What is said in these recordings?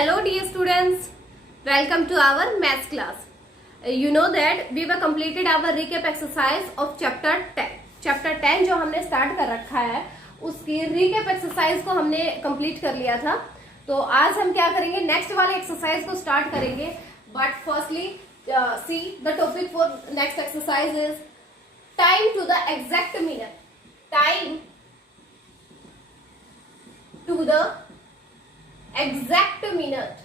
Hello dear students, welcome to our maths class. You know that we were completed our recap exercise of chapter 10. Chapter 10 जो हमने start कर रखा है उसकी recap exercise को हमने complete कर लिया था. तो आज हम क्या करेंगे, नेक्स्ट वाले एक्सरसाइज को स्टार्ट करेंगे. But firstly see the topic for next exercise is time to the exact minute. Time to the exact minute.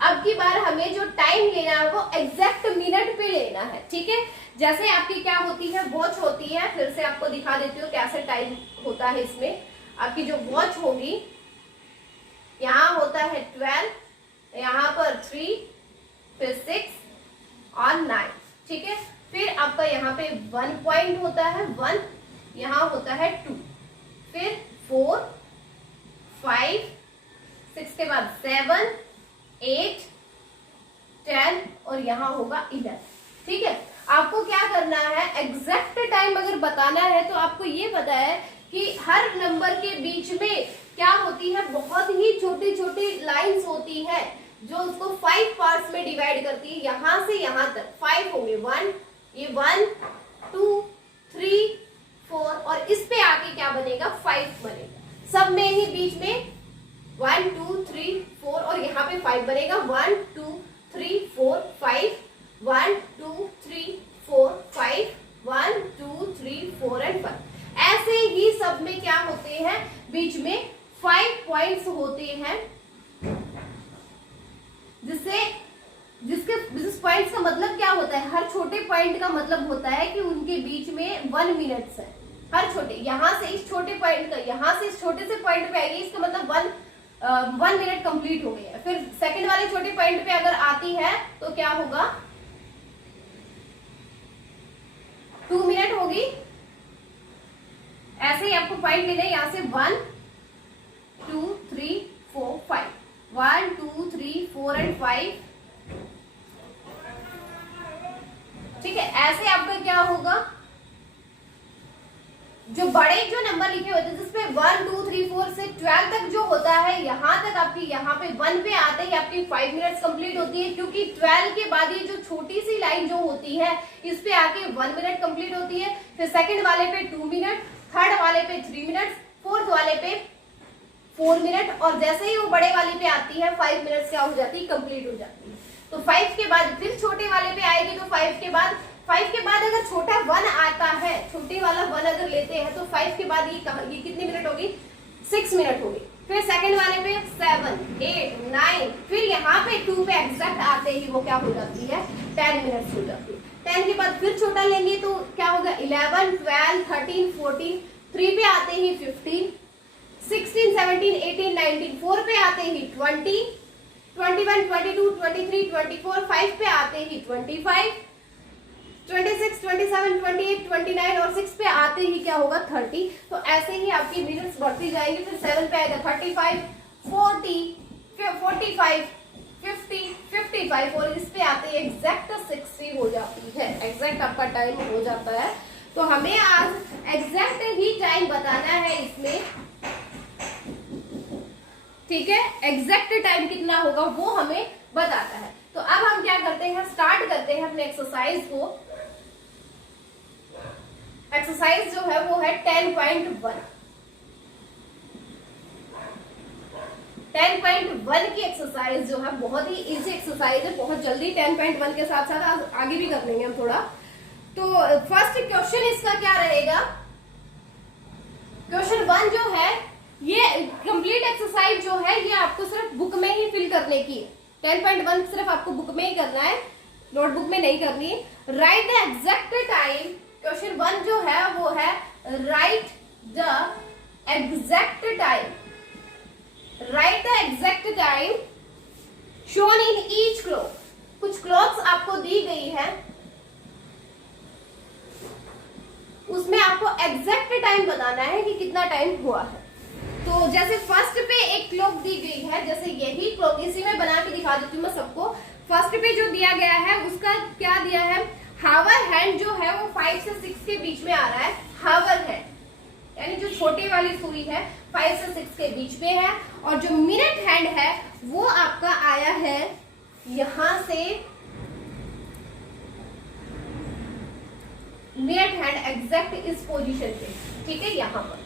अब की बार हमें जो टाइम लेना है वो एग्जैक्ट मिनट पे लेना है. ठीक है, जैसे आपकी क्या होती है, वॉच होती है. फिर से आपको दिखा देती हूँ कैसे टाइम होता है इसमें. आपकी जो वॉच होगी यहाँ होता है 12, यहाँ पर 3, फिर 6 और 9. ठीक है, फिर आपका यहाँ पे 1 पॉइंट होता है 1, यहाँ होता है 2, फिर 4, 5, 6 के बाद 7, 8, 10 और यहाँ होगा 11. ठीक है, आपको क्या करना है, एग्जैक्ट टाइम अगर बताना है तो आपको ये पता है कि हर नंबर के बीच में क्या होती है, बहुत ही छोटी छोटी लाइंस होती है जो उसको 5 पार्ट्स में डिवाइड करती है. यहाँ से यहाँ तक 5 होंगे. 1, ये 1, 2, 3, 4 और इस पे आके क्या बनेगा, 5 बनेगा. सब में ही बीच में 1, 2, 3, 4 और यहाँ पे 5 बनेगा. 1, 2, 3, 4, 5, 1, 2, 3, 4, 5, 1, 2, 3, 4 एंड 5. ऐसे ही सब में क्या होते हैं, बीच में 5 पॉइंट्स होते हैं, जिस पॉइंट्स का मतलब क्या होता है, हर छोटे पॉइंट का मतलब होता है कि उनके बीच में 1 मिनट है. हर छोटे, यहाँ से इस छोटे पॉइंट का, यहाँ से इस छोटे से पॉइंट पे आएगी, इसका मतलब 1 मिनट कंप्लीट हो गया. फिर सेकंड वाले छोटे पॉइंट पे अगर आती है तो क्या होगा, 2 मिनट होगी. ऐसे ही आपको पॉइंट लेना है, यहाँ से 1, 2, 3, 4, 5, 1, 2, 3, 4 एंड 5. ठीक है, ऐसे आपका क्या होगा, जो बड़े जो नंबर लिखे होते हैं जिसपे 1, 2, 3, 4 से 12 तक जो होता है, यहाँ तक आपकी, यहाँ पे 1 पे आते ही आपकी 5 मिनट्स कंप्लीट होती है. क्योंकि 12 के बाद ये जो छोटी सी लाइन जो होती है इस पे आके 1 मिनट कंप्लीट होती है. फिर सेकंड वाले पे 2 मिनट, थर्ड वाले पे 3 मिनट, फोर्थ वाले पे 4 मिनट और जैसे ही वो बड़े वाले पे आती है 5 मिनट्स क्या हो जाती है, कंप्लीट हो जाती है. तो 5 के बाद फिर छोटे वाले पे आएगी, तो 5 के बाद अगर छोटा 1 आता है, छोटे वाला 1 अगर लेते हैं तो 5 के बाद ये कितनी मिनट होगी, 6 मिनट होगी. फिर सेकंड वाले पे 7, 8, 9, फिर यहाँ पे 2 पे एग्जैक्ट आते ही वो क्या हो जाती है, 10 मिनट्स हो जाती है. 10 के बाद फिर छोटा लेंगे तो क्या होगा, 11, 12, 13, 14, 3 पे आते ही 15, 16, 17, 18, 19, 4 पे आते ही 20, 21, 22, 23, 24, 5 पे आते ही 25, 26, 27, 28, 29 और 6 पे आते ही क्या होगा, 30. तो ऐसे ही आपकी मिनट्स बढ़ती जाएंगी. फिर 7 पे आएगा 35, 40, 45, 50, 55 और इस पे आते ही एग्जैक्ट 60 हो जाती है. एग्जैक्ट आपका टाइम हो जाता है. तो हमें आज एग्जैक्ट ही टाइम बताना है इसमें. ठीक है, एग्जैक्ट टाइम कितना होगा वो हमें बताता है. तो अब हम क्या करते हैं, स्टार्ट करते हैं अपने एक्सरसाइज को. एक्सरसाइज जो है वो है 10.1. 10.1 की एक्सरसाइज जो है बहुत ही इजी एक्सरसाइज है, बहुत जल्दी 10.1 के साथ साथ आगे भी कर लेंगे हम थोड़ा. तो फर्स्ट क्वेश्चन इसका क्या रहेगा, क्वेश्चन 1 जो है, ये कंप्लीट एक्सरसाइज जो है ये आपको सिर्फ बुक में ही फिल करने की है. 10.1 सिर्फ आपको बुक में ही करना है, नोटबुक में नहीं करनी. Right the exact time. Question 1 जो है वो है right the exact time. Right the exact time shown in each clock. कुछ क्लॉक्स आपको दी गई है, उसमें आपको एग्जैक्ट टाइम बताना है कि कितना टाइम हुआ है. तो जैसे फर्स्ट पे एक क्लॉक दी गई है, जैसे यही क्लॉक, इसी में बना के दिखा देती हूँ मैं सबको. फर्स्ट पे जो दिया गया है उसका क्या दिया है, हावर हैंड जो है वो 5 से 6 के बीच में आ रहा है. हावर हैंड यानी जो छोटी वाली सुई है 5 से 6 के बीच में है, और जो मिनट हैंड है वो आपका आया है यहां से, मिनट हैंड एग्जैक्ट इस पोजीशन पे, ठीक है, यहाँ पर।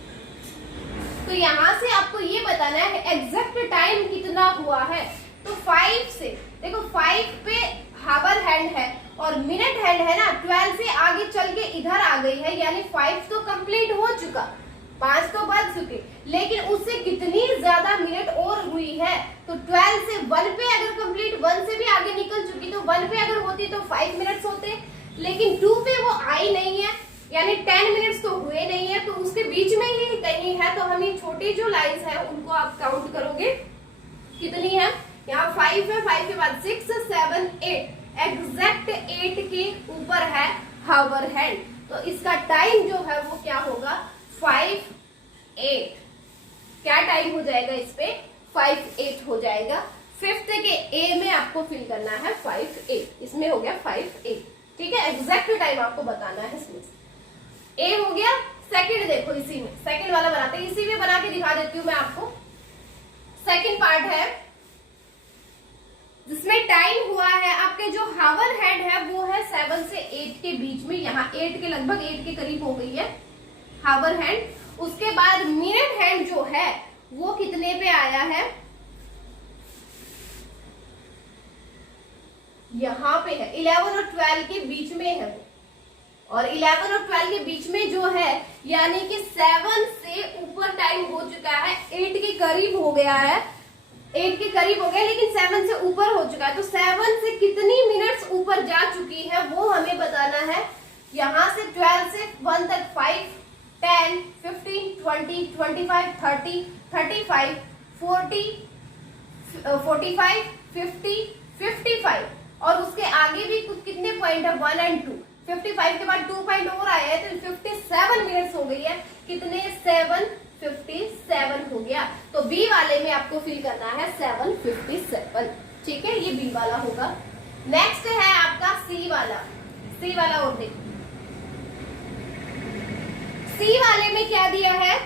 तो यहां से आपको ये बताना है एग्जैक्ट टाइम कितना हुआ है। तो 5 से देखो, 5 पे हावर हैंड है और मिनट हैंड है ना, 12 से आगे चल के इधर आ गई है, यानी 5 तो कंप्लीट हो चुका, 5 तो बज चुके, लेकिन उससे कितनी ज्यादा मिनट और हुई है। तो 12 से 1 पे अगर कंप्लीट, 1 से भी आगे निकल चुकी, तो 1 पे अगर होती तो 5 मिनट्स होते, लेकिन 2 पे वो आई नहीं है, यानी 10 मिनट्स तो हुए नहीं है, तो उसके बीच में ही कहीं है। तो हम ये छोटी जो लाइंस है उनको आप काउंट करोगे, कितनी है, यहाँ 5 है, 5 के बाद 6, 7, 8, एग्जैक्ट 8 के ऊपर है हावर हैंड। तो इसका टाइम जो है वो क्या होगा, 5, 8। क्या टाइम हो जाएगा इस पे, 5, 8 हो जाएगा। 5th के ए में आपको फिल करना है 5, 8, इसमें हो गया 5, 8, ठीक है। एग्जैक्ट टाइम आपको बताना है इसमें। ए हो गया। सेकंड देखो, इसी में सेकंड वाला बनाते हैं, इसी में बना के दिखा देती हूँ मैं आपको। सेकंड पार्ट है जिसमें टाइम हुआ है, आपके जो हावर हैंड है वो है 7 से 8 के बीच में, यहाँ 8 के लगभग 8 के करीब हो गई है हावर हैंड। उसके बाद मिनट हैंड जो है वो कितने पे आया है, यहाँ पे है, 11 और 12 के बीच में है वो, और 11 और 12 के बीच में जो है, यानी कि 7 से ऊपर टाइम हो चुका है, 8 के करीब हो गया है, 8 के करीब हो गया, लेकिन 7 से ऊपर हो चुका है। तो 7 से कितनी मिनट्स ऊपर जा चुकी है वो हमें बताना है। यहां से 12 से 1 तक 5, 10, 15, 20, 25, 30, 35, 40, 45, 50, 55, और उसके आगे भी कुछ कितने पॉइंट है, 1 और 2। 55 के बाद 2 पॉइंट और आया है, तो 57 मिनट्स हो गई है। कितने, 7:57 हो गया। तो बी वाले में आपको फिल करना है 7:57, ठीक है, ये बी वाला होगा। नेक्स्ट है आपका सी वाला। सी वाला और देखो, सी वाले में क्या दिया है,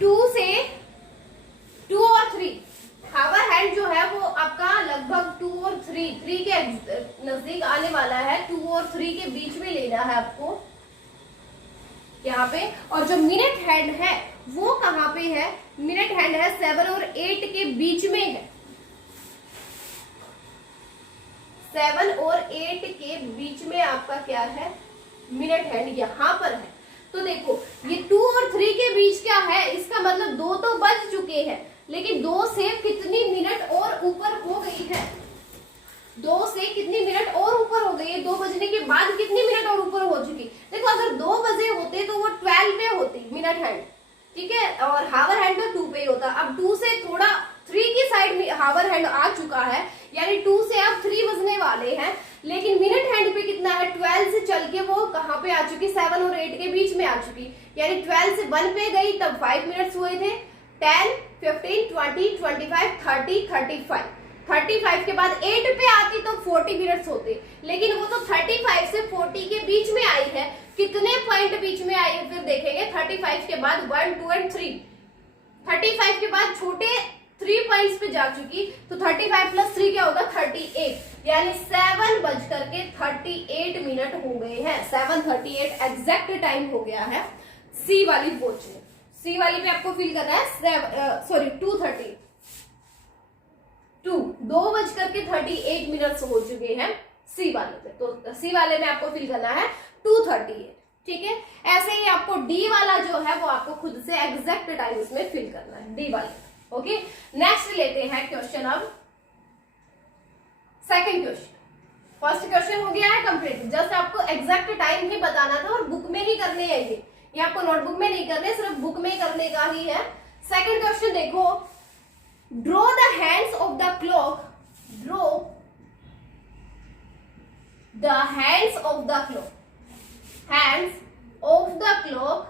2 से 2 और 3, हावर हैंड जो है वो आपका लगभग 2 और 3 के नजदीक आने वाला है, 2 और 3 के बीच में लेना है आपको यहाँ पे। और जो मिनट हैंड है वो कहाँ पे है, मिनट हैंड है 7 और 8 के बीच में है, 7 और 8 के बीच में आपका क्या है, मिनट हैंड यहाँ पर है। तो देखो ये 2 और 3 के बीच क्या है, इसका मतलब 2 तो बज चुके हैं, लेकिन 2 से कितनी मिनट और ऊपर हो गई है, 2 से कितनी मिनट और ऊपर हो गई है, 2 बजने के बाद कितनी मिनट और ऊपर हो चुकी। देखो अगर 2 बजे होते तो वो 12 पे होती मिनट हैंड, ठीक है, और हावर हैंड तो 2 पे ही होता। अब 2 से थोड़ा 3 की साइड में हावर हैंड आ चुका है, यानी 2 से अब 3 बजने वाले हैं, लेकिन मिनट हैंड पे कितना है, 12 से चल के वो कहाँ पे आ चुकी, 7 और 8 के बीच में आ चुकी, यानी 12 से 1 पे गई तब 5 मिनट्स हुए थे, 10, 15, 20, 25, 30, 35, 35 के बाद 8 पे आती तो 40 मिनट्स होते, लेकिन वो तो 35 से 40 के बीच में आई है। कितने पॉइंट बीच में आई है फिर देखेंगे, 35 के बाद 1, 2 और 3, 35 के बाद छोटे 3 पॉइंट्स पे जा चुकी, तो 35 प्लस 3 क्या होगा, 38, यानी 7 बज करके 38 मिनट हो गए हैं, 7:38 एग्जैक्ट टाइम हो गया है सी वाली वॉच में। सी वाली पे आपको फिल करना है 2:30, 2 बज करके 38 मिनट्स हो चुके हैं सी वाले पे। तो सी वाले में आपको फिल करना है 2:38, ठीक है। ऐसे ही आपको डी वाला जो है वो आपको खुद से एग्जैक्ट टाइम इसमें फिल करना है, डी वाले। ओके, नेक्स्ट लेते हैं क्वेश्चन। अब सेकंड क्वेश्चन, फर्स्ट क्वेश्चन हो गया है कंप्लीट, जस्ट आपको एग्जैक्ट टाइम ही बताना था और बुक में ही करने हैं ये आपको नोटबुक में नहीं करने, सिर्फ बुक में करने का ही है। सेकंड क्वेश्चन देखो, draw the hands of the clock, draw the hands of the clock, hands of the clock,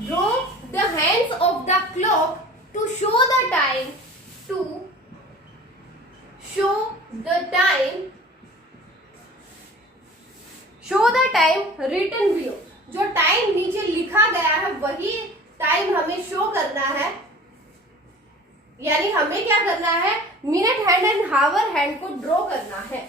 draw the hands of the clock to show the time, to show the time, show the time written below, जो टाइम नीचे लिखा गया है वही time हमें show करना है, यानी हमें क्या करना है, minute hand and hour hand को ड्रॉ करना है।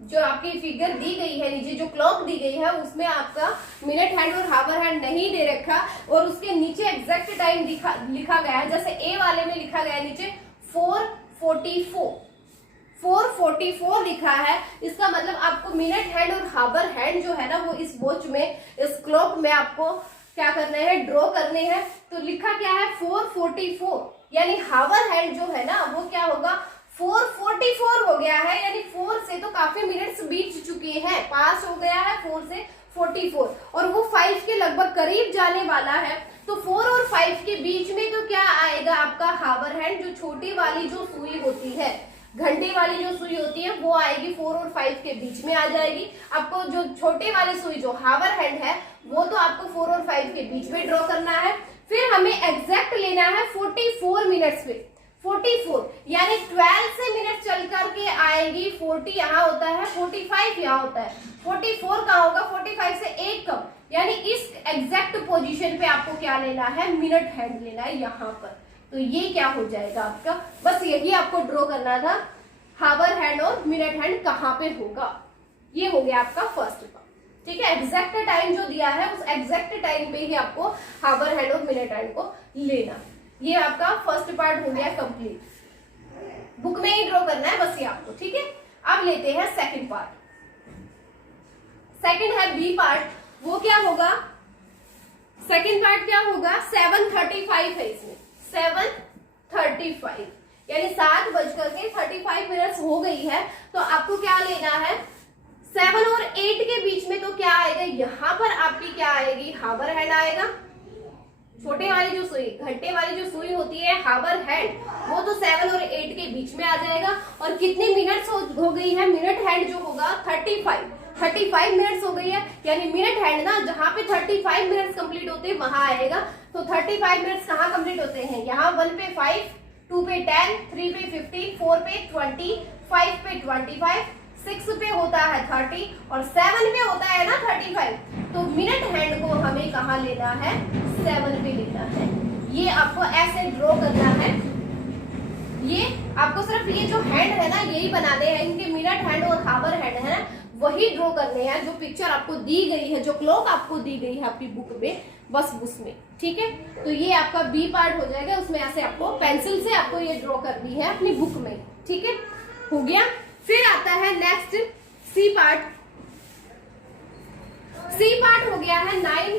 जो आपकी फिगर दी गई है नीचे, जो क्लॉक दी गई है उसमें आपका मिनट हैंड और हावर हैंड नहीं दे रखा और उसके नीचे एग्जैक्ट टाइम लिखा गया है। जैसे ए वाले में लिखा गया है नीचे 4:44 लिखा है, इसका मतलब आपको मिनट हैंड और हावर हैंड जो है ना वो इस वॉच में, इस क्लॉक में आपको क्या करने हैं, ड्रॉ करने हैं। तो लिखा क्या है 4:44, यानी हावर हैंड जो है ना वो क्या होगा 4:44 हो गया है, यानी 4 से तो काफी मिनट्स बीत चुके हैं, पास हो गया है 4 से 44 और वो 5 के लगभग करीब जाने वाला है। तो 4 और 5 के बीच में तो क्या आएगा आपका हावर हैंड, जो छोटी वाली जो सुई होती है, घंटे वाली जो सुई होती है वो आएगी 4 और 5 के बीच में आ जाएगी। आपको जो छोटे वाली सुई जो हावर हैंड है वो तो आपको 4 और 5 के बीच में ड्रॉ करना है। फिर हमें एग्जैक्ट लेना है 44 मिनट्स पे, 44 यानी 12 से मिनट चल करके आएगी, 40 यहाँ होता है, 45 यहाँ होता है, 44 कहाँ होगा, 45 से एक कम, यानी इस एग्जैक्ट पोजीशन पे आपको क्या लेना है, मिनट हैंड लेना है यहाँ पर। तो ये क्या हो जाएगा आपका, बस यही आपको ड्रॉ करना था, हावर हैंड और मिनट हैंड कहाँ पे होगा। ये हो गया आपका फर्स्ट पार्ट, ठीक है। एग्जैक्ट टाइम जो दिया है उस एग्जैक्ट टाइम पे ही आपको हावर हैंड और मिनट हैंड को लेना। ये आपका फर्स्ट पार्ट हो गया कंप्लीट, बुक में ही ड्रॉ करना है बस ये आपको, ठीक है। अब लेते हैं सेकंड पार्ट। सेकंड है बी पार्ट, वो क्या होगा, सेकंड पार्ट क्या होगा, 7:35 है इसमें, 7:35 यानी 7:35 हो गई है। तो आपको क्या लेना है, 7 और 8 के बीच में तो क्या आएगा, यहाँ पर आपकी क्या आएगी, हावर हैंड आएगा। छोटे वाली जो सुई, घंटे वाली जो सुई होती है हावर हैंड, वो तो 7 और 8 के बीच में आ जाएगा। और कितने मिनट्स हो गई है, मिनट हैंड जो होगा 35 मिनट्स हो गई है, यानी मिनट हैंड ना जहाँ पे 35 मिनट्स कंप्लीट होते हैं वहां आएगा। तो 35 मिनट्स कहाँ कंप्लीट होते हैं, यहाँ 1 पे 5, 2 पे 10, 3 पे 15, 4 पे 20, 5 पे 25, 6 पे होता है 30 और 7 पे होता है ना 35। तो मिनट हैंड को हमें कहाँ लेना है, 7 पे लेना है। ये आपको ऐसे ड्रॉ करना है, ये आपको सिर्फ ये जो हैंड है ना यही बनाने हैं, इनके मिनट हैंड और हावर हैंड है ना वही ड्रॉ करने हैं, जो पिक्चर आपको दी गई है, जो क्लॉक आपको दी गई है आपकी बुक में, बस उसमें, ठीक है। तो ये आपका बी पार्ट हो जाएगा, उसमें ऐसे आपको पेंसिल से आपको ये ड्रॉ करनी है अपनी बुक में, ठीक है, हो गया। फिर आता है next C part. C part हो गया है 9।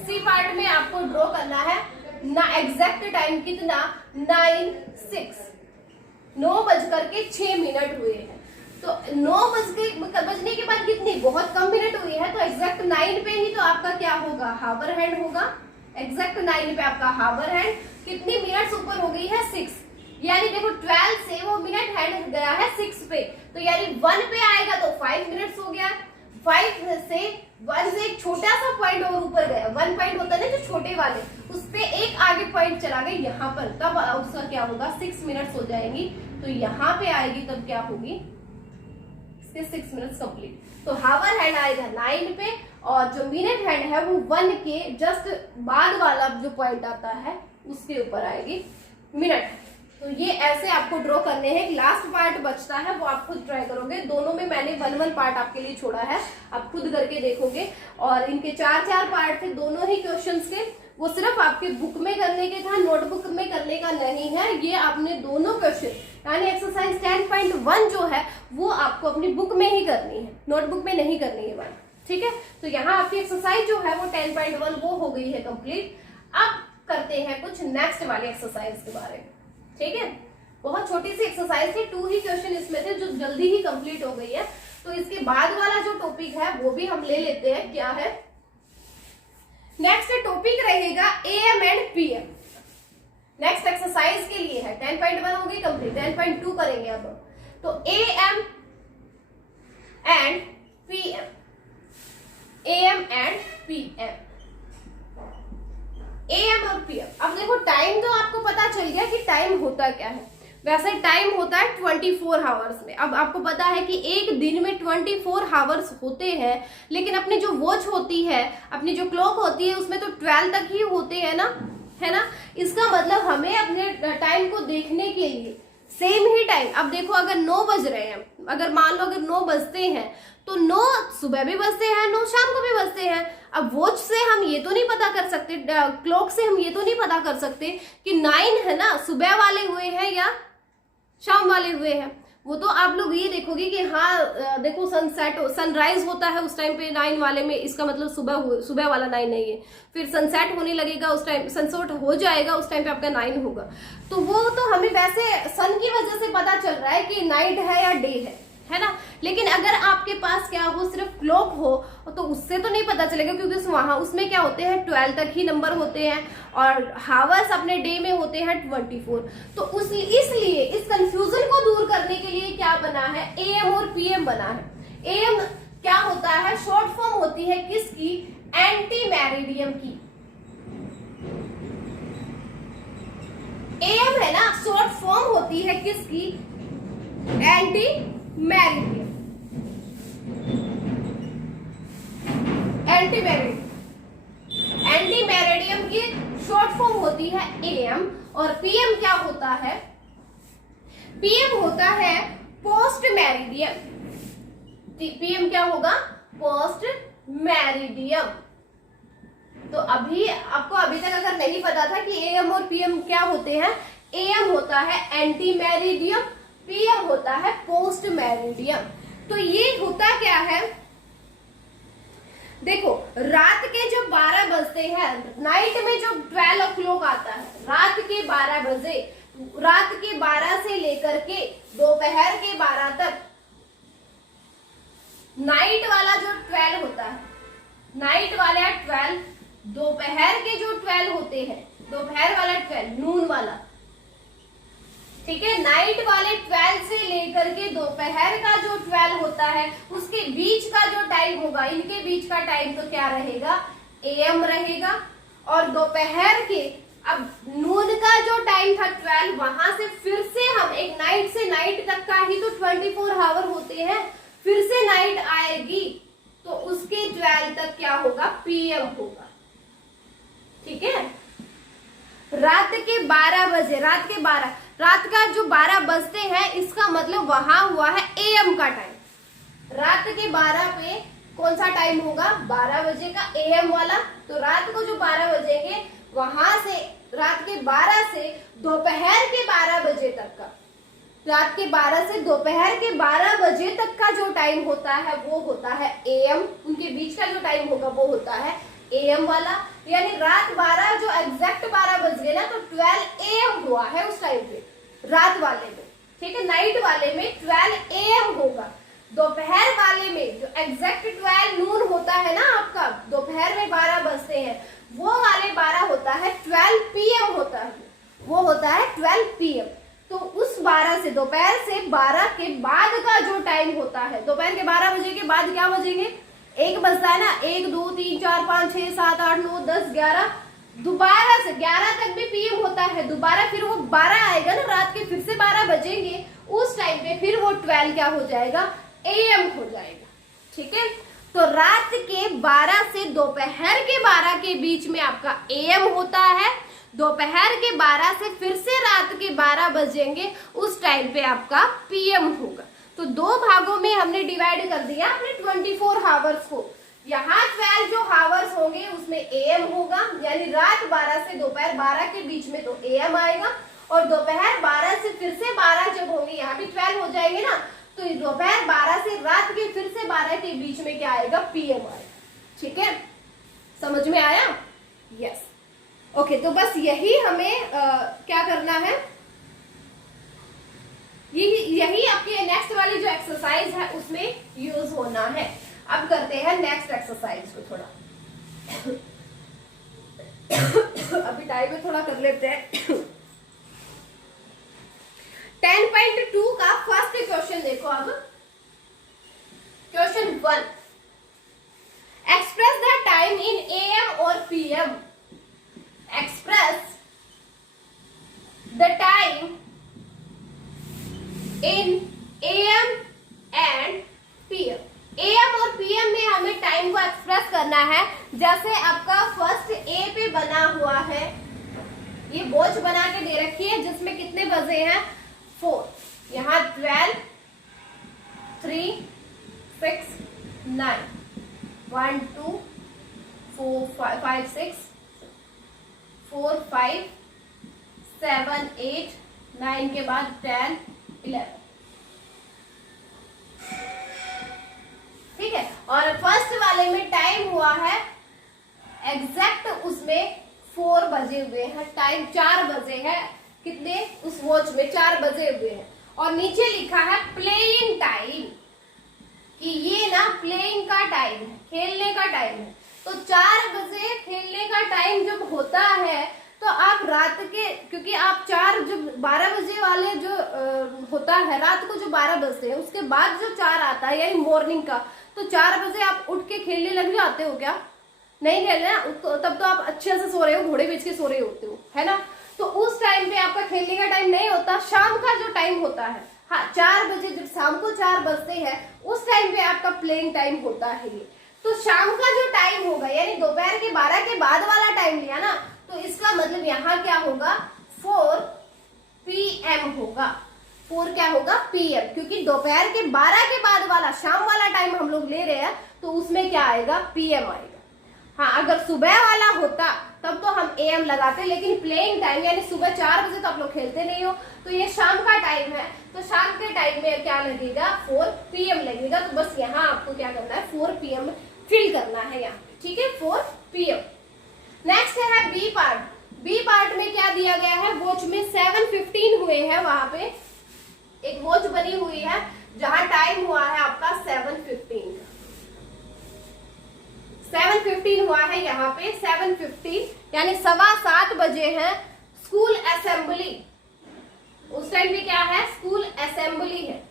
सी पार्ट में आपको ड्रॉ करना है ना, एग्जैक्ट टाइम कितना, 9:06 हुए हैं। तो 9 बजने के बाद कितनी, बहुत कम मिनट हुई है, तो एग्जैक्ट 9 पे ही तो आपका क्या होगा, हावर हैंड होगा। एग्जैक्ट 9 पे आपका हावर हैंड, कितनी मिनट्स ऊपर हो गई है, 6, यानी देखो 12 से वो मिनट हैंड गया है 6 पे, तो यानी 1 पे आएगा तो 5 मिनट्स हो गया। 5 से 1 से एक छोटा सा पॉइंट और ऊपर गया, 1 पॉइंट होता है ना जो छोटे वाले, उस पे एक आगे पॉइंट चला गया यहाँ पर, तब उसका क्या होगा, 6 मिनट्स हो जाएंगी। तो यहाँ पे आएगी तब क्या होगी, इसके 6 मिनट्स कंप्लीट। तो हावर हैंड आएगा 9 पे और जो मिनट हैंड है वो 1 के जस्ट बाद वाला जो पॉइंट आता है उसके ऊपर आएगी मिनट। तो ये ऐसे आपको ड्रॉ करने हैं। लास्ट पार्ट बचता है वो आप खुद ट्राई करोगे, दोनों में मैंने 1 पार्ट आपके लिए छोड़ा है, आप खुद करके देखोगे। और इनके 4 पार्ट थे दोनों ही क्वेश्चंस के, वो सिर्फ आपके बुक में करने के था, नोटबुक में करने का नहीं है। ये आपने दोनों क्वेश्चन यानी एक्सरसाइज 10.1 जो है वो आपको अपनी बुक में ही करनी है, नोटबुक में नहीं करनी है बात, ठीक है। तो यहाँ आपकी एक्सरसाइज जो है वो 10.1 वो हो गई है कंप्लीट। अब करते हैं कुछ नेक्स्ट वाले एक्सरसाइज के बारे में, ठीक है। बहुत छोटी सी एक्सरसाइज थी, 2 ही क्वेश्चन इसमें थे जो जल्दी ही कंप्लीट हो गई है। तो इसके बाद वाला जो टॉपिक है वो भी हम ले लेते हैं, क्या है नेक्स्ट टॉपिक रहेगा AM and PM। Next exercise के लिए है, 10.1 हो गई कंप्लीट, 10.2 करेंगे अब। तो AM and PM, AM and PM, AM और PM। अब देखो टाइम तो आपको पता चल गया कि टाइम होता क्या है, वैसे टाइम होता है 24 आवर्स में। अब आपको पता है कि एक दिन में 24 आवर्स होते हैं, लेकिन अपनी जो वॉच होती है, अपनी जो क्लॉक होती है, उसमें तो 12 तक ही होते हैं ना, है ना। इसका मतलब हमें अपने टाइम को देखने के लिए सेम ही टाइम, अब देखो अगर 9 बज रहे हैं, अगर मान लो अगर 9 बजते हैं तो 9 सुबह भी बजते हैं, 9 शाम को भी बजते हैं। अब वॉच से हम ये तो नहीं पता कर सकते, क्लॉक से हम ये तो नहीं पता कर सकते कि 9 है ना सुबह वाले हुए हैं या शाम वाले हुए हैं। वो तो आप लोग ये देखोगे कि हाँ देखो सनराइज होता है उस टाइम पे 9 वाले में, इसका मतलब सुबह वाला 9 नहीं है। फिर सनसेट होने लगेगा उस टाइम, सनसेट हो जाएगा उस टाइम पे आपका 9 होगा। तो वो तो हमें वैसे सन की वजह से पता चल रहा है कि नाइट है या डे है ना। लेकिन अगर आपके पास क्या हो, सिर्फ क्लॉक हो, तो उससे तो नहीं पता चलेगा, क्योंकि वहां उसमें क्या होते हैं 12 तक ही नंबर होते हैं और हावर्स अपने डे में होते हैं 24। तो इसलिए इस कंफ्यूजन को दूर करने के लिए क्या बना है, एएम और पीएम बना है। एएम क्या होता है, शॉर्ट फॉर्म होती है किसकी, एंटी मेरिडियम की। एएम है ना, शॉर्ट फॉर्म होती है किसकी, एंटी मेरिडियम। एंटी मेरिडियम की शॉर्ट फॉर्म होती है एएम। और पीएम क्या होता है, पीएम होता है पोस्ट मेरिडियम। पीएम क्या होगा, पोस्ट मेरिडियम। तो अभी आपको अभी तक अगर नहीं पता था कि एएम और पीएम क्या होते हैं, एएम होता है एंटी मेरिडियम, पीएम होता है पोस्ट मेरिडियम। तो ये होता क्या है, देखो रात के जो 12 बजते हैं, नाइट में जो 12 o'clock आता है, रात के 12 बजे, रात के 12 से लेकर के दोपहर के 12 तक नाइट वाला जो 12 होता है, नाइट वाला 12, दोपहर के जो 12 होते हैं, दोपहर वाला 12, नून वाला, ठीक है। नाइट वाले 12 से लेकर के दोपहर का जो 12 होता है, उसके बीच का जो टाइम होगा, इनके बीच का टाइम तो क्या रहेगा, एएम रहेगा। और दोपहर के, अब नून का जो टाइम था 12, वहां से फिर से हम एक नाइट से नाइट तक का ही तो 24 आवर होते हैं, फिर से नाइट आएगी तो उसके 12 तक क्या होगा, पीएम होगा, ठीक है। रात के 12 बजे, रात का जो 12 बजते हैं, इसका मतलब वहां हुआ है एएम का टाइम। रात के 12 पे कौन सा टाइम होगा, 12 बजे का एएम वाला। तो रात को जो 12 बजेंगे, वहां से रात के 12 से दोपहर के 12 बजे तक का, रात के 12 से दोपहर के 12 बजे तक का जो टाइम होता है वो होता है एएम। उनके बीच का जो टाइम होगा वो होता है एएम वाला। यानी रात 12 जो एग्जैक्ट 12 बज गए ना, तो 12 एएम हुआ है उस टाइम पे, रात वाले में, ठीक है। नाइट वाले में 12 एएम होगा। दोपहर वाले में जो एग्जैक्ट 12 नून होता है ना आपका, दोपहर में 12 बजते हैं, वो वाले 12 होता है 12 पीएम होता है, वो होता है 12 पीएम। तो उस 12 से, दोपहर से 12 के बाद का जो टाइम होता है, दोपहर के 12 बजे के बाद क्या बजेंगे, 1 बजता है ना, 1 2 3 4 5 6 7 8 9 10 11, दोबारा से 11 तक भी पीएम होता है। दोबारा फिर वो 12 आएगा ना, रात के फिर से 12 बजेंगे, उस टाइम पे फिर वो 12 क्या हो जाएगा, एएम हो जाएगा, ठीक है। तो रात के 12 से दोपहर के 12 के बीच में आपका एएम होता है। दोपहर के 12 से फिर से रात के 12 बजेंगे, उस टाइम पे आपका पीएम होगा। तो 2 भागों में हमने डिवाइड कर दिया अपने 24 आवर्स को। यहाँ 12 जो आवर्स होंगे उसमें एएम होगा, यानी रात 12 से दोपहर 12 के बीच में तो एएम आएगा, और दोपहर 12 से फिर से 12 जब होंगे, यहाँ भी 12 हो जाएंगे ना, तो दोपहर 12 से रात के फिर से 12 के बीच में क्या आएगा, पीएम आएगा, ठीक है। समझ में आया, यस, ओके। तो बस यही हमें क्या करना है, यही आपके नेक्स्ट वाली जो एक्सरसाइज है उसमें यूज होना है। अब करते हैं नेक्स्ट एक्सरसाइज को थोड़ा अभी टाइम में थोड़ा कर लेते हैं 10.2 का फर्स्ट क्वेश्चन देखो। अब question 1, express the time in AM और PM. Express the time in AM and PM। AM और PM में हमें टाइम को एक्सप्रेस करना है। जैसे आपका फर्स्ट A पे बना हुआ है, ये वॉच बना के दे रखी है जिसमें कितने बजे हैं 4, यहाँ 12, 3, 6, 9, 1, 2, 4, 5, 6, 4, 5, 7, 8, 9 के बाद 10, 11। ठीक है, और फर्स्ट वाले में टाइम हुआ है एग्जैक्ट, उसमें 4 बजे हुए हैं, टाइम 4 बजे है, कितने उस वॉच में 4 बजे हुए हैं। और नीचे लिखा है प्लेइंग टाइम, कि ये ना प्लेइंग का टाइम है, खेलने का टाइम है। तो 4 बजे खेलने का टाइम जब होता है तो आप रात के, क्योंकि आप 4 जो 12 बजे वाले जो होता है, रात को जो 12 बजते हैं उसके बाद जो 4 आता है यानी मॉर्निंग का, तो 4 बजे आप उठ के खेलने लग जाते हो क्या? नहीं खेलना, तब तो आप अच्छे से सो रहे हो, घोड़े बेच के सो रहे होते हो, है ना। तो उस टाइम पे आपका खेलने का टाइम नहीं होता, शाम का जो टाइम होता है, हाँ 4 बजे, जब शाम को 4 बजते हैं उस टाइम पे आपका प्लेइंग टाइम होता है ये। तो शाम का जो टाइम होगा यानी दोपहर के 12 के बाद वाला टाइम लिया ना, तो इसका मतलब यहाँ क्या होगा 4 PM होगा। 4 क्या होगा PM, क्योंकि दोपहर के 12 के बाद वाला शाम वाला टाइम हम लोग ले रहे हैं, तो उसमें क्या आएगा PM आएगा। हाँ, अगर सुबह वाला होता तब तो हम AM लगाते, लेकिन प्लेइंग टाइम यानी सुबह 4 बजे तो आप लोग खेलते नहीं हो, तो ये शाम का टाइम है, तो शाम के टाइम में क्या लगेगा 4 PM लगेगा। तो बस यहाँ आपको क्या करना है 4 PM फिल करना है यहाँ पे, ठीक है 4 PM। नेक्स्ट है B पार्ट। B पार्ट में क्या दिया गया है, वॉच में 7:15 हुए हैं, वहां पे एक वॉच बनी हुई है जहां टाइम हुआ है आपका 7:15 हुआ है यहाँ पे 7:15 यानी 7:15 बजे है। स्कूल असेंबली, उस टाइम पे क्या है स्कूल असेंबली है,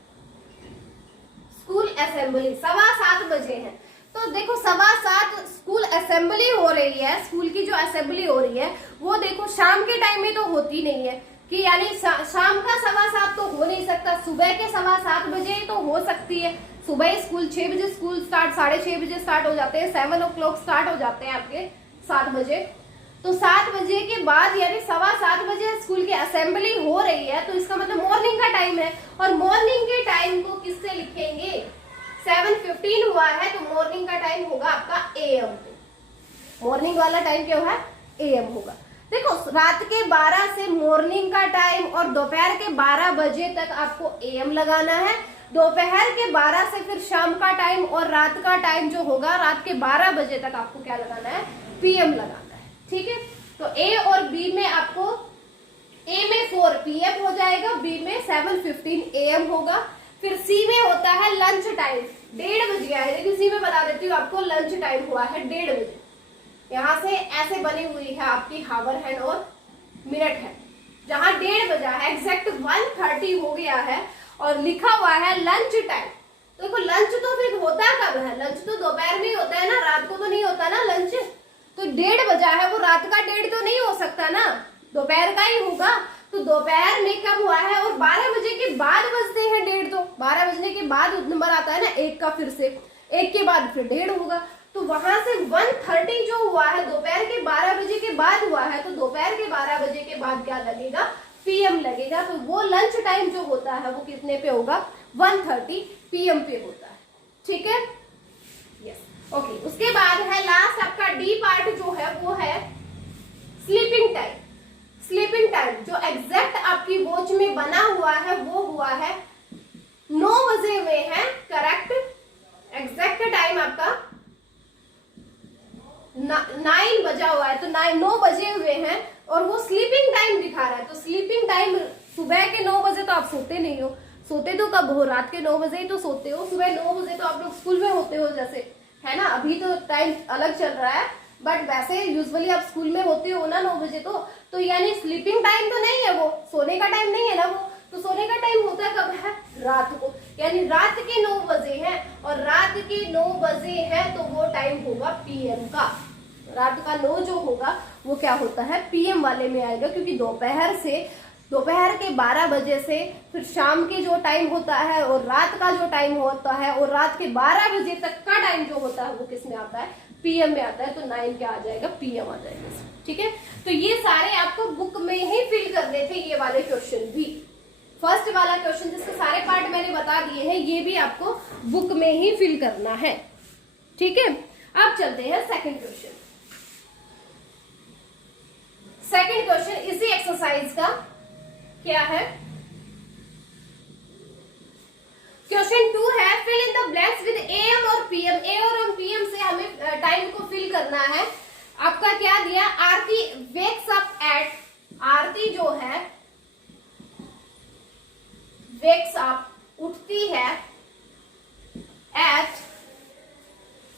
स्कूल असेंबली 7:15 बजे है। तो देखो 7:15 स्कूल असेंबली हो रही है, स्कूल की जो असेंबली हो रही है वो देखो शाम के टाइम में तो होती नहीं है, कि यानी शाम का 7:15 तो हो नहीं सकता, सुबह के 7:15 बजे तो हो सकती है। सुबह स्कूल 6 बजे स्कूल स्टार्ट, 6:30 बजे स्टार्ट हो जाते हैं, 7 o'clock स्टार्ट हो जाते हैं आपके 7 बजे। तो 7 बजे के बाद यानी 7:15 बजे स्कूल की असेंबली हो रही है, तो इसका मतलब मॉर्निंग का टाइम है। और मॉर्निंग के टाइम को किससे लिखेंगे, 7:15 हुआ है तो मॉर्निंग का टाइम होगा आपका AM पे, मॉर्निंग वाला टाइम क्या है AM होगा। देखो रात के 12 से मॉर्निंग का टाइम और दोपहर के 12 बजे तक आपको AM लगाना है, दोपहर के 12 से फिर शाम का टाइम और रात का टाइम जो होगा रात के 12 बजे तक आपको क्या लगाना है PM लगाना है, ठीक है। तो A और B में आपको A में 4 PM हो जाएगा, B में 7:15 AM होगा। फिर C में होता है लंच टाइम, 1:30 बज गया है, लेकिन C में बता देती हूँ आपको लंच टाइम हुआ है 1:30 बजे। यहाँ से ऐसे बनी हुई है आपकी हावर हैंड और मिनट है, जहां 1:30 बजा है एग्जैक्ट 1:30 हो गया है और लिखा हुआ है लंच टाइम। तो देखो लंच तो फिर होता कब है, लंच तो दोपहर में ही होता है ना, रात को तो नहीं होता ना लंच। तो 1:30 बजा है, वो रात का 1:30 तो नहीं हो सकता ना, दोपहर का ही होगा। तो दोपहर में कब हुआ है, और 12 बजे के बाद बजते हैं 1:30, तो 12 बजने के बाद नंबर आता है ना 1 का, फिर से 1 के बाद फिर 1:30 होगा। तो वहां से 1:30 जो हुआ है दोपहर के 12 बजे के बाद हुआ है, तो दोपहर के 12 बजे के बाद क्या लगेगा PM लगेगा। तो वो लंच टाइम जो होता है वो कितने पे होगा 1:30 PM पे होता है, ठीक है यस ओके। उसके बाद है लास्ट आपका D पार्ट जो है वो है स्लीपिंग टाइम। स्लीपिंग टाइम जो एग्जैक्ट आपकी वॉच में बना हुआ है वो हुआ है 9 बजे हुए हैं, करेक्ट एग्जैक्ट टाइम आपका 9 बजा हुआ है, तो 9 बजे हुए हैं और वो स्लीपिंग टाइम दिखा रहा है। तो स्लीपिंग टाइम सुबह के 9 बजे तो आप सोते नहीं हो, सोते तो कब हो रात के 9 बजे ही तो सोते हो, सुबह 9 बजे तो आप लोग स्कूल में होते हो जैसे, है ना। अभी तो टाइम अलग चल रहा है बट वैसे यूजुअली आप स्कूल में होते हो ना 9 बजे। तो यानी स्लीपिंग टाइम तो नहीं है, वो सोने का टाइम नहीं है ना वो, तो सोने का टाइम होता है कब है रात को, यानी रात के 9 बजे है और रात के 9 बजे है तो वो टाइम होगा PM का। रात का 9 जो होगा वो क्या होता है PM वाले में आएगा, क्योंकि दोपहर से दोपहर के 12 बजे से फिर शाम के जो टाइम होता है और रात का जो टाइम होता है और रात के 12 बजे तक का टाइम जो होता है वो किस में आता है, पीएम में आता है। तो 9 क्या आ जाएगा, पीएम आ जाएगा। ठीक है, तो ये सारे आपको बुक में ही फिल करने थे, ये वाले क्वेश्चन भी। फर्स्ट वाला क्वेश्चन जिसके सारे पार्ट मैंने बता दिए हैं, ये भी आपको बुक में ही फिल करना है। ठीक है, अब चलते हैं सेकंड क्वेश्चन। सेकंड क्वेश्चन इसी एक्सरसाइज का क्या है, क्वेश्चन 2 है fill in the blanks with AM और पीएम। ए और पीएम से हमें टाइम को फिल करना है। आपका क्या दिया, आरती वेक्स अप एट, आरती जो है वेक्स अप, उठती है एट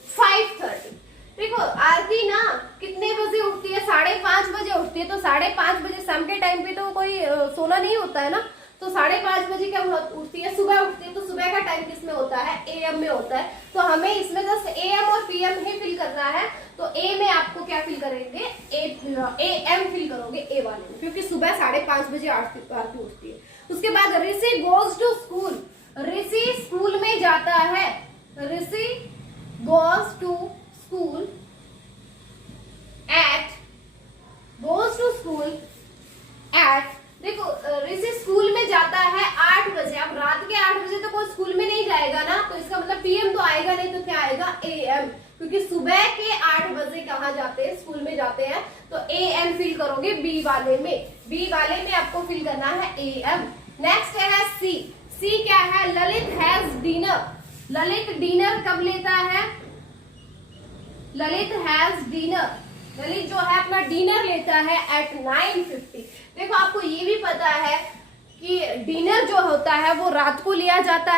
5:30। देखो आरती ना कितने बजे उठती है, 5:30 बजे उठती है। तो 5:30 बजे शाम के टाइम पे तो कोई सोना नहीं होता है ना, तो 5:30 बजे क्या उठती है, सुबह उठती है। तो सुबह का टाइम किस में होता है, एएम में होता है। तो हमें इसमें जस्ट एएम और पीएम ही फिल करना है। तो ए में आपको क्या फिल करेंगे, एएम फिल करोगे ए वाले में, क्योंकि सुबह 5:30 बजे आरती उठती है। उसके बाद Rishi goes to school, Rishi school में जाता है, Rishi goes to school at, goes to school at, देखो ऋषि स्कूल में जाता है 8 बजे। अब रात के 8 बजे तो कोई स्कूल में नहीं जाएगा ना, तो इसका मतलब पीएम तो आएगा नहीं, तो क्या आएगा, एएम, क्योंकि सुबह के 8 बजे कहाँ जाते हैं, स्कूल में जाते हैं। तो एएम फिल करोगे बी वाले में, बी वाले में आपको फिल करना है एएम। नेक्स्ट है सी, सी क्या है, Lalit has dinner, Lalit dinner कब लेता है, ललित हैज डिनर, ललित जो है अपना डिनर लेता है एट 9:50। देखो आपको ये भी पता है कि डिनर जो होता है वो रात को लिया जाता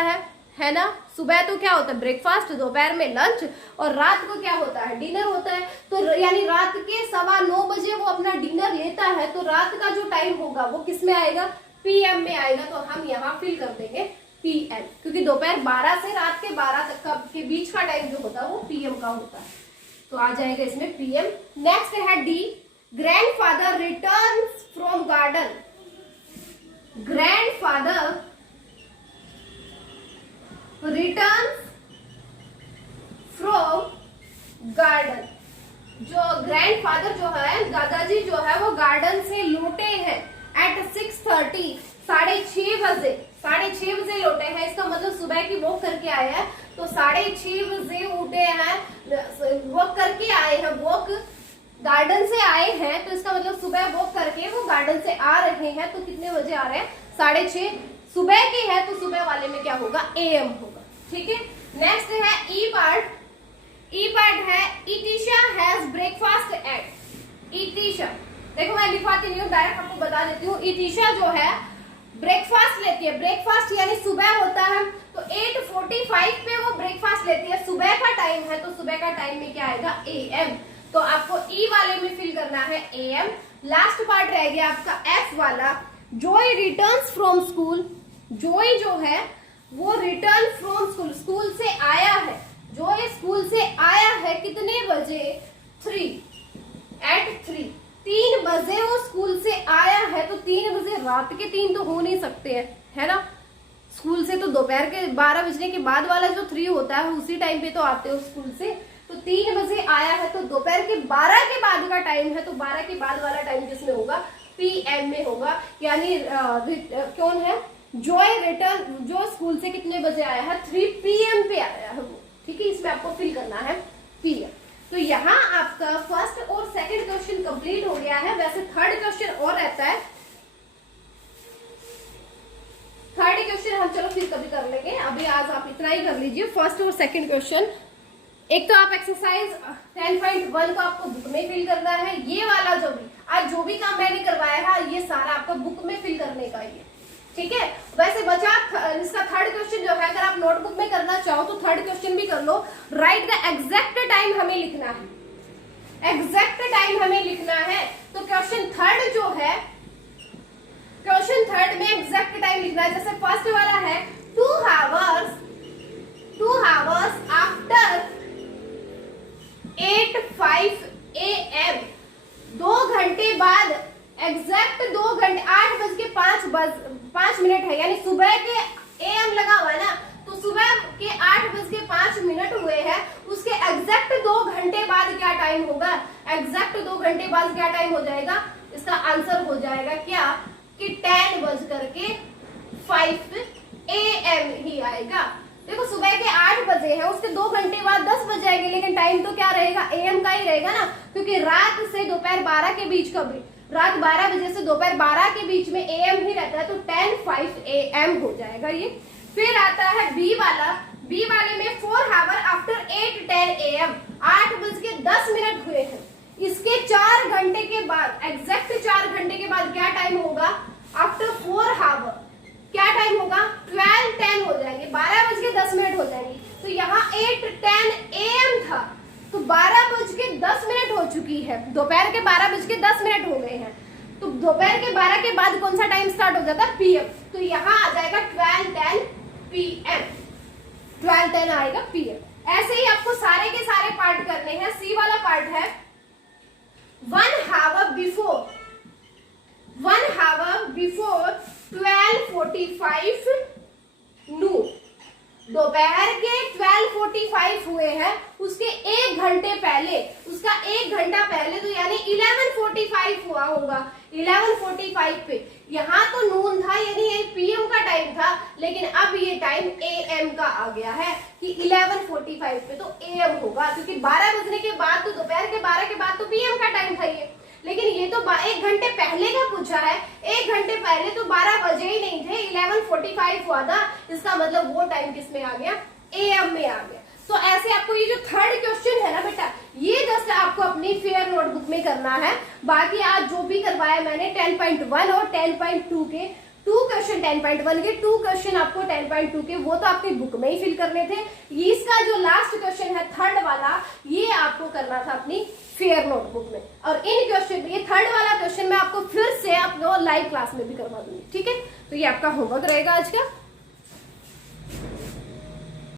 है ना। सुबह तो क्या होता है, ब्रेकफास्ट, दोपहर में लंच, और रात को क्या होता है, डिनर होता है। तो यानी रात के 9:15 बजे वो अपना डिनर लेता है, तो रात का जो टाइम होगा वो किस में आएगा, पीएम में आएगा। तो हम यहाँ फिल कर देंगे पीएम, क्योंकि दोपहर 12 से रात के 12 तक के बीच का टाइम जो होता है वो पीएम का होता है। तो आ जाएगा इसमें पीएम। नेक्स्ट है D, grandfather returns from garden, grandfather returns from garden. जो ग्रैंडफादर जो है, दादाजी जो है वो गार्डन से लौटे हैं एट 6:30, 6:30 बजे, 6:30 बजे लौटे हैं। इसका मतलब सुबह की वॉक करके आए हैं, तो 6:30 बजे उठे हैं, वॉक करके आए हैं, वॉक गार्डन से आए हैं। तो इसका मतलब सुबह वॉक करके वो गार्डन से आ रहे हैं। तो कितने बजे आ रहे हैं, 6:30, सुबह की है, तो सुबह वाले में क्या होगा, एएम होगा। ठीक है, नेक्स्ट है ई पार्ट, ई पार्ट है इतिशा हैज ब्रेकफास्ट एट, इतिशा, देखो मैं लिखवाती नहीं हूँ, डायरेक्ट आपको बता देती हूँ। इतिशा जो है ब्रेकफास्ट लेती है, ब्रेकफास्ट यानी सुबह होता है, तो 8:45 पे वो ब्रेकफास्ट लेती है, सुबह का टाइम है, तो सुबह का टाइम में क्या आएगा, एएम। तो आपको ई वाले में फिल करना है एएम। लास्ट पार्ट रह गया आपका एफ वाला, Joy returns from school, Joy जो है वो रिटर्न फ्रॉम स्कूल, स्कूल से आया है, जॉय स्कूल से आया है कितने बजे, 3 बजे वो स्कूल से आया है। तो 3 बजे रात के 3 तो हो नहीं सकते हैं, है ना। स्कूल से तो दोपहर के 12 बजने के बाद वाला जो 3 होता है उसी टाइम पे तो आते हो स्कूल से। तो 3 बजे आया है, तो दोपहर के 12 के बाद का टाइम है, तो 12 के बाद वाला टाइम किसमें होगा, पीएम में होगा। यानी कौन है, जॉय रिटर्न, जो स्कूल से कितने बजे आया है, 3 PM पे आया है वो। ठीक है, इसमें आपको फिल करना है पीएम। तो यहाँ आपका फर्स्ट और सेकंड क्वेश्चन कंप्लीट हो गया है। वैसे थर्ड क्वेश्चन और रहता है, थर्ड क्वेश्चन हम चलो फिर कभी कर लेंगे, अभी आज आप इतना ही कर लीजिए फर्स्ट और सेकंड क्वेश्चन। एक तो आप एक्सरसाइज 10.1 को आपको बुक में फिल करना है, ये वाला जो भी आज जो भी काम मैंने करवाया है ये सारा आपका बुक में फिल करने का ही है। ठीक है, वैसे बचा इसका थर्ड क्वेश्चन जो है, अगर आप नोटबुक में करना चाहो तो थर्ड क्वेश्चन भी कर लो। राइट द एग्जैक्ट टाइम हमें लिखना है, एग्जैक्ट टाइम हमें लिखना है। तो क्वेश्चन थर्ड जो है, क्वेश्चन थर्ड में एग्जैक्ट टाइम लिखना है। जैसे फर्स्ट वाला है 2 hours आफ्टर 8:05 AM, 2 घंटे बाद एग्जैक्ट 2 घंटे 8:05 है, यानी सुबह के AM लगा हुआ है ना, तो सुबह के 8:05 हुए हैं, उसके एग्जैक्ट 2 घंटे बाद क्या टाइम होगा, एग्जैक्ट 2 घंटे बाद क्या टाइम हो जाएगा, इसका आंसर हो जाएगा क्या कि 10:05 AM ही आएगा। देखो सुबह के 8 बजे है, उसके 2 घंटे बाद 10 बज जाएंगे, लेकिन टाइम तो क्या रहेगा, AM का ही रहेगा ना, क्योंकि रात से दोपहर 12 के बीच का भी, रात 12 बजे से दोपहर 12 के बीच में AM ही रहता है, तो 10:05 AM हो जाएगा ये। फिर आता है बी वाला, बी वाले में 4 आवर आफ्टर 8:10 AM, 8:10 हुए हैं, इसके 4 घंटे के बाद, एग्जैक्ट 4 घंटे के बाद क्या टाइम होगा, आफ्टर 4 आवर क्या टाइम होगा, 12:10 हो जाएंगे, 12:10 हो जाएंगे। तो यहाँ 8:10 AM था, तो 12:10 हो चुकी है, दोपहर के 12:10 हो गए हैं, तो दोपहर के 12 के बाद कौन सा टाइम स्टार्ट हो जाता है, PM, तो यहाँ आ जाएगा 12:10 PM, 12:10 आएगा PM। ऐसे ही आपको सारे के सारे पार्ट करने हैं। सी वाला पार्ट है 1 आवर बिफोर 12:45 नून, दोपहर के 12:45 हुए हैं, उसके 1 घंटे पहले, उसका 1 घंटा पहले, तो यानी 11:45 हुआ होगा, 11:45 पे, यहाँ तो नून था यानी ये PM का टाइम था, लेकिन अब ये टाइम AM का आ गया है कि 11:45 पे तो AM होगा, क्योंकि 12 बजने के बाद तो दोपहर के 12 के बाद तो PM का टाइम था ये, लेकिन ये तो 1 घंटे पहले का पूछा है, 1 घंटे पहले तो 12 बजे ही नहीं थे, 11:45 हुआ था, इसका मतलब वो टाइम किस में आ गया, AM में आ गया। तो ऐसे आपको ये जो थर्ड क्वेश्चन है ना बेटा, ये जस्ट आपको अपनी फेयर नोटबुक में करना है। बाकी आज जो भी करवाया मैंने 10.1 और 10.2 के 2 क्वेश्चन, 10.1 के 2 क्वेश्चन आपको 10.2 के वो तो आपकी बुक में ही फिल करने थे, इसका जो लास्ट क्वेश्चन है थर्ड वाला, ये आपको करना था अपनी फेयर नोटबुक में। और इन क्वेश्चन, ये थर्ड वाला क्वेश्चन मैं आपको फिर से आपको लाइव क्लास में भी करवा दूंगी, ठीक है। तो ये आपका होमवर्क रहेगा आज का।